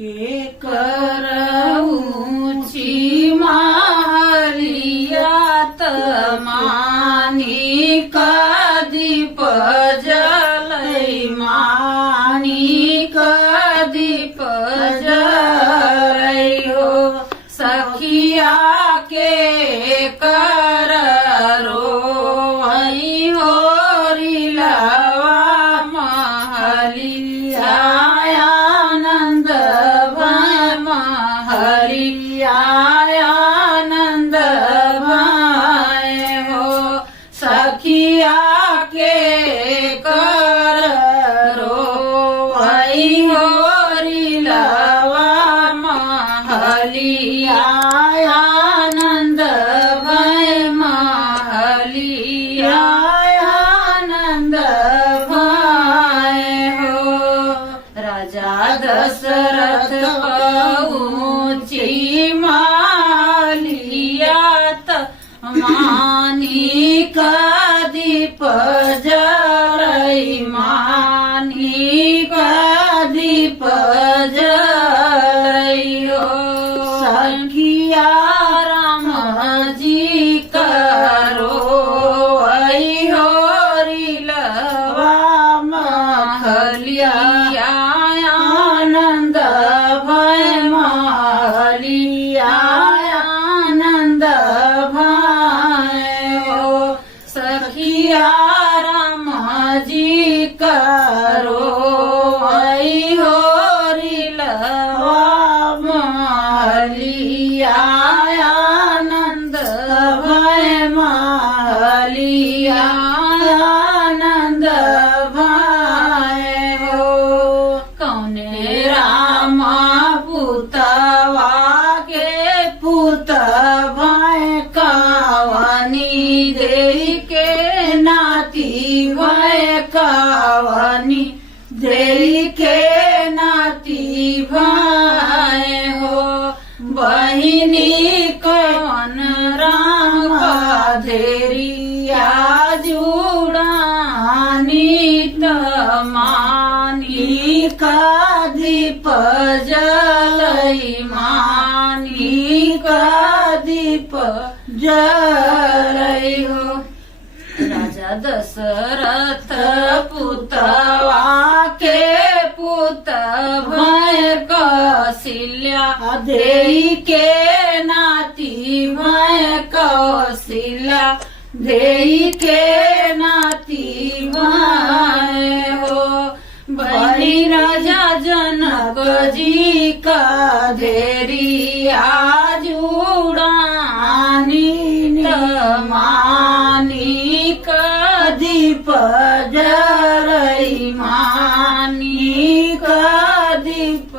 के करऊची मालियात मानी दीप जलै मानी दीप जलै हो सखिया के कर रोई हो रिलवा महलिया आनंद भय महलिया आनंद भय हो सखिया के कर रोई हो रिलवा महलिया आनंद भय महलिया आनंद भय हो राजा दशरथ कहूची मालियात मानी दीप जलै मानी दीप जलै हो सखिया राम जी करो आई हो रिलवा महलिया आनंद भय महलिया आनंद भय हो सखिया राम जी करो आई हो रिलवा महलिया आनंद भय महलिया आनंद भय हो कौने राम पुतवा के पुत भय कवनी दे के नाती भय कवनी दे के नाती भय हो बहिनी कवन राम धेरिया जुड़ानी मानी दीप जलै मानी दीप जलै हो राजा दशरथ पुतवा के पुत भय कौशल्या देई के नाती भय कौशल्या देई के नाती भय हो बलि राजा जनक जी का धेरिया जुड़ानी मानी दीप जलै मानी दीप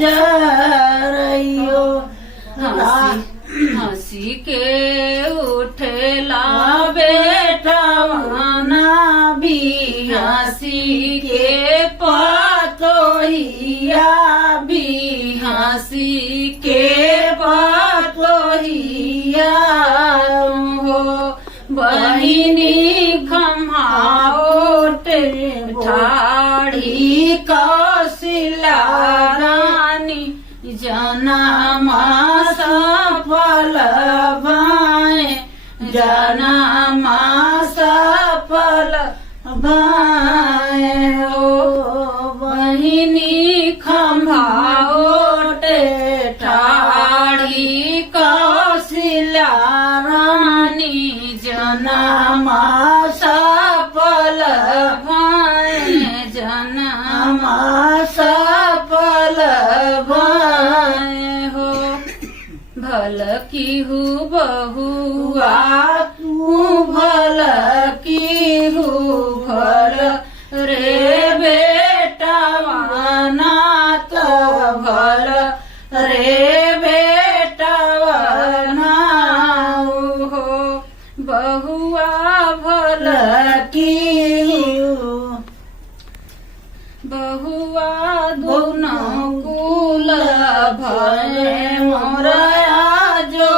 जलै हो हंसी के उठेला बेटा मना भी हंसी के पतोहिया भी हंसी के पतोहिया हो बहिनी खम्हाओटे ठाड़ी कौशल्या रानी जनमा सफल भय जनमा सफल भय हो बहिनी खम्हाओटे ठाड़ी कौशल्या रानी जनमा सफल भय जनमा सफल भय हो भल की हु बहुआ तू भल की हु भल रे बेटा नात भल रे बेटा हो बहुआ भल की बहुआ दोनों कुल भय मोरया जो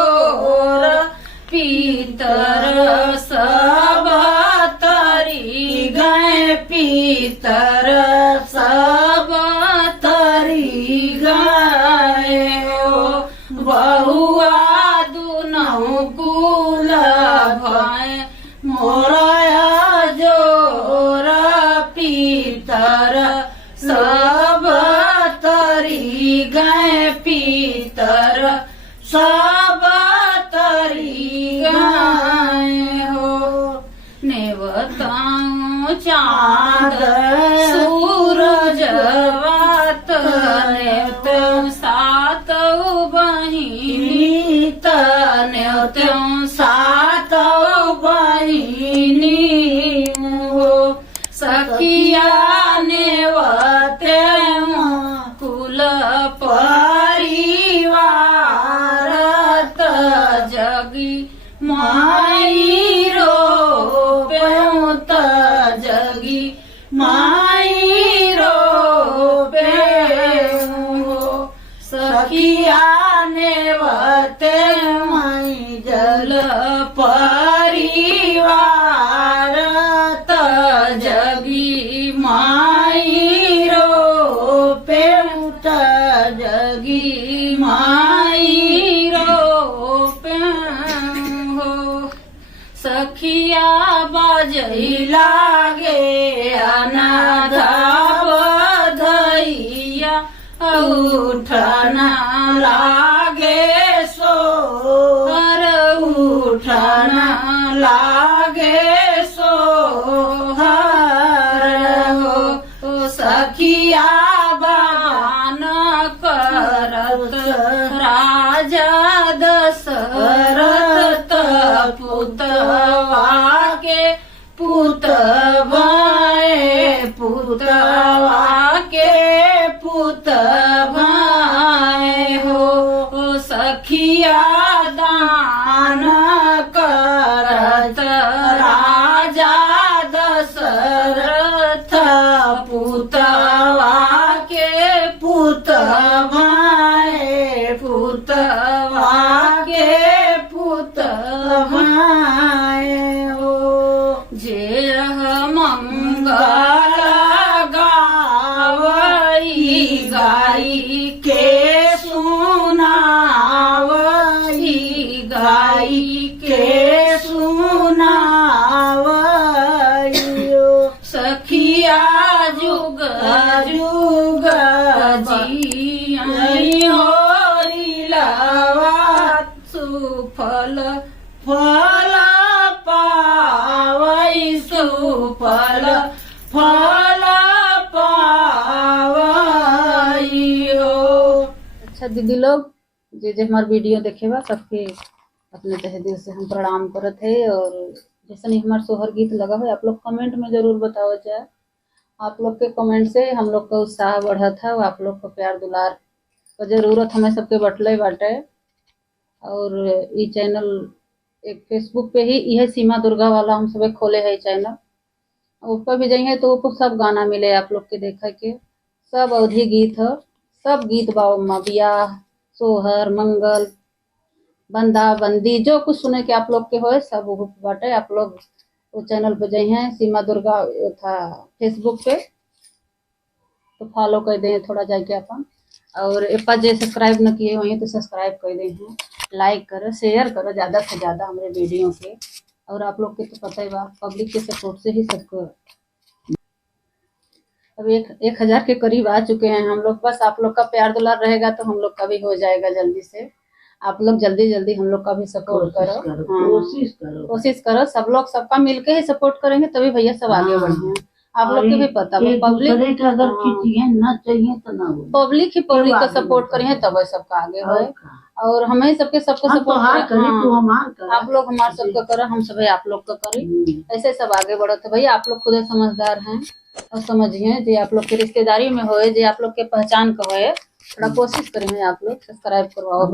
नाद सूरजवा तने त्यों सातौ बहिनी तने त्यों सातौ बहिनी हो सखिया नेवते कुल परिवार त जगी माई रोपेऊ त जगी माई रोपेऊ हो सखिया नेवते माई जल परिवार त जगी माई रोपेऊ त जगी माई रोपेऊ हो सखिया बाजई लागे अनाधा बधैया उठना लागे सोहर उठना लागे सोहर हो सखिया बान करत राजा दशरथ पुतवा के पुत भाई पुतवा के पुत भाई हो सखिया दान करत राजा दशरथ पुतवा के पुत भाई पुतवा के पुत भाई हो जे मंगल गावई गाई के सुनावई गाई के सुनावई सखिया जुग जुग जी होरी लवा सुफल फल पावई सुफल फल पावई हो। अच्छा दीदी लोग जे हमार वीडियो देखेबा सबके अपने तहे दिल से हम प्रणाम करत है। और जैसे नहीं हमार सोहर गीत लगा है आप लोग कमेंट में जरूर बताओ जाए। आप लोग के कमेंट से हम लोग का उत्साह बढ़ा था। आप लोग का प्यार दुलार का जरूरत हमें सबके बटले बाटे। और ये चैनल एक फेसबुक पे ही यह सीमा दुर्गा वाला हम सब खोले है चैनल। ऊपर भी जाइए तो ऊपर सब गाना मिले आप लोग के देखे के। सब अवधि गीत है, सब गीत बाबा बियाह सोहर मंगल बंदा बंदी जो कुछ सुने के आप लोग के होए सब बाटे। आप लोग वो चैनल पे जाइए सीमा दुर्गा था फेसबुक पे तो फॉलो कर दें थोड़ा जाके अपन। और एप्पा जे सब्सक्राइब न किए हुए तो सब्सक्राइब कर दें हैं, लाइक करो शेयर करो ज़्यादा से ज़्यादा हमारे वीडियो के। और आप लोग के तो पता ही बा पब्लिक के सपोर्ट से ही सबको अब 1000 के करीब आ चुके हैं हम लोग। बस आप लोग का प्यार दुलार रहेगा तो हम लोग का भी हो जाएगा जल्दी से। आप लोग जल्दी जल्दी हम लोग का भी सपोर्ट करो। कोशिश करो सब लोग सबका मिलके ही सपोर्ट करेंगे तभी भैया सब आगे बढ़ेंगे। आप लोग को भी पता है पब्लिक अगर ना चाहिए तो ना पब्लिक ही पब्लिक का सपोर्ट करेंगे तब सबका आगे होए। और हमें सबके सबको सपोर्ट करें। आप लोग हमारे सबका करो हम सब आप लोग का करें ऐसे सब आगे बढ़ो। तो भैया आप लोग खुद समझदार हैं और समझिए जो आप लोग के रिश्तेदारी में होए जो आप लोग के पहचान का होए थोड़ा कोशिश करें आप लोग सब्सक्राइब करवाओ।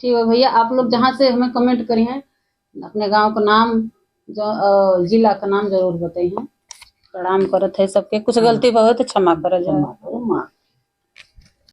ठीक है भैया आप लोग जहाँ से हमें कमेंट करिए अपने गांव का नाम जिला का नाम जरूर बताइए। प्रणाम करत है सबके। कुछ गलती बहुत क्षमा कर जाए।